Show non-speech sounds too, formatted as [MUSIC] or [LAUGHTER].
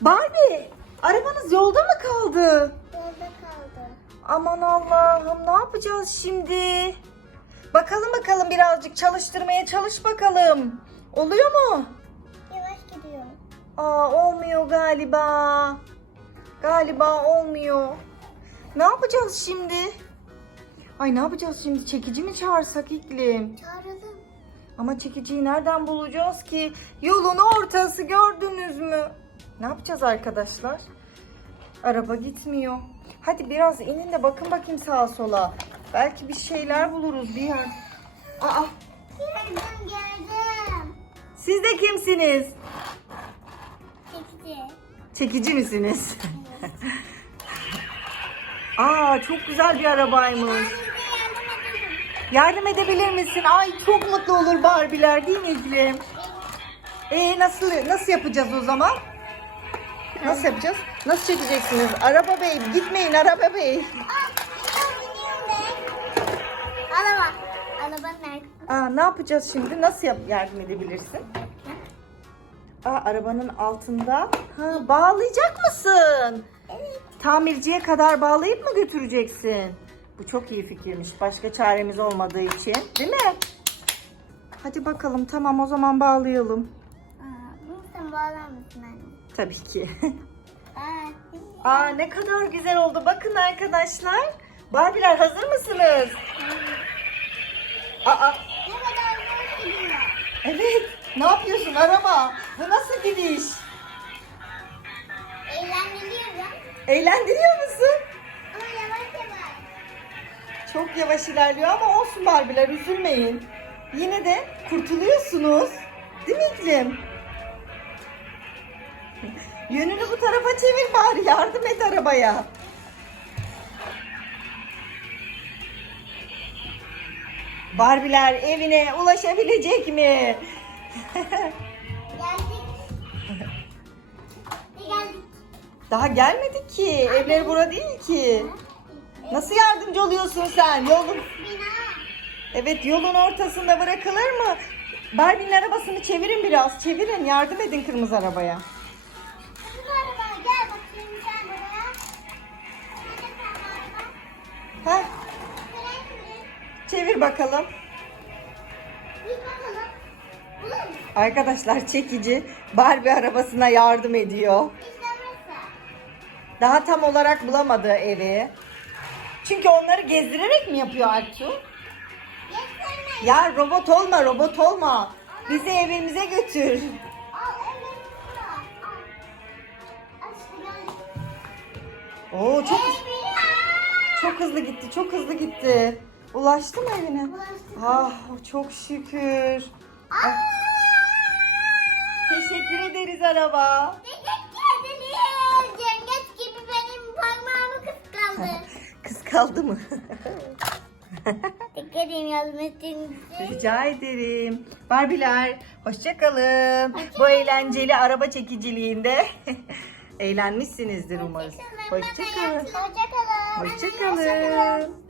Barbie arabanız yolda mı kaldı? Yolda kaldı. Aman Allah'ım ne yapacağız şimdi? Bakalım bakalım birazcık çalıştırmaya çalış bakalım. Oluyor mu? Yavaş gidiyor. Aa olmuyor galiba. Galiba olmuyor. Ne yapacağız şimdi? Ay ne yapacağız şimdi? Çekici mi çağırsak iklim? Çağıralım. Ama çekiciyi nereden bulacağız ki? Yolun ortası gördünüz mü? Ne yapacağız arkadaşlar? Araba gitmiyor. Hadi biraz inin de bakın bakayım sağa sola. Belki bir şeyler buluruz bir yer. Aa, Geldim geldim. siz de kimsiniz? Çekici. Çekici misiniz? [LAUGHS] Aa çok güzel bir arabaymış. Yardım edebilir misin? Ay çok mutlu olur Barbiler değil mi İklim? Ee nasıl nasıl yapacağız o zaman? Nasıl yapacağız? Nasıl çekeceksiniz? Araba bey gitmeyin araba bey. Araba. Araba nerede? Aa ne yapacağız şimdi? Nasıl yap yardım edebilirsin? Aa arabanın altında. Ha bağlayacak mısın? Evet. Tamirciye kadar bağlayıp mı götüreceksin? Bu çok iyi fikirmiş. Başka çaremiz olmadığı için. Değil mi? Hadi bakalım tamam o zaman bağlayalım. Aa, bunu sen bağlar mısın anne? Tabii ki. Aa, ne kadar güzel oldu. Bakın arkadaşlar. Barbiler hazır mısınız? Aa ne kadar zor gidiyor. evet. Ne yapıyorsun araba? Bu nasıl gidiş? Eğlendiriyorum. Eğlendiriyor musun? Ama yavaş yavaş. Çok yavaş ilerliyor ama olsun Barbiler üzülmeyin. Yine de kurtuluyorsunuz. Değil mi İklim? Yönünü bu tarafa çevir bari yardım et arabaya. Barbiler evine ulaşabilecek mi? Daha gelmedik ki. Evleri bura değil ki. Nasıl yardımcı oluyorsun sen? Yolun. Evet yolun ortasında bırakılır mı? Barbie'nin arabasını çevirin biraz. Çevirin. Yardım edin kırmızı arabaya. Çevir bakalım. Arkadaşlar çekici Barbie arabasına yardım ediyor. Daha tam olarak bulamadı evi. Çünkü onları gezdirerek mi yapıyor Artu? Ya robot olma, robot olma. Bizi evimize götür. Oo çok çok hızlı gitti, çok hızlı gitti. Ulaştı mı evine? Ulaştık. Ah çok şükür. Aa! Teşekkür ederiz araba. Teşekkür ederim. Cennet gibi benim parmağımı kıskandı. [LAUGHS] Kız kaldı mı? [LAUGHS] Teşekkür ederim yardım ettiğiniz için. Rica ederim. Barbiler hoşçakalın. Bu eğlenceli araba çekiciliğinde [LAUGHS] eğlenmişsinizdir umarız. Hoşçakalın. Hoşçakalın. Hoşçakalın.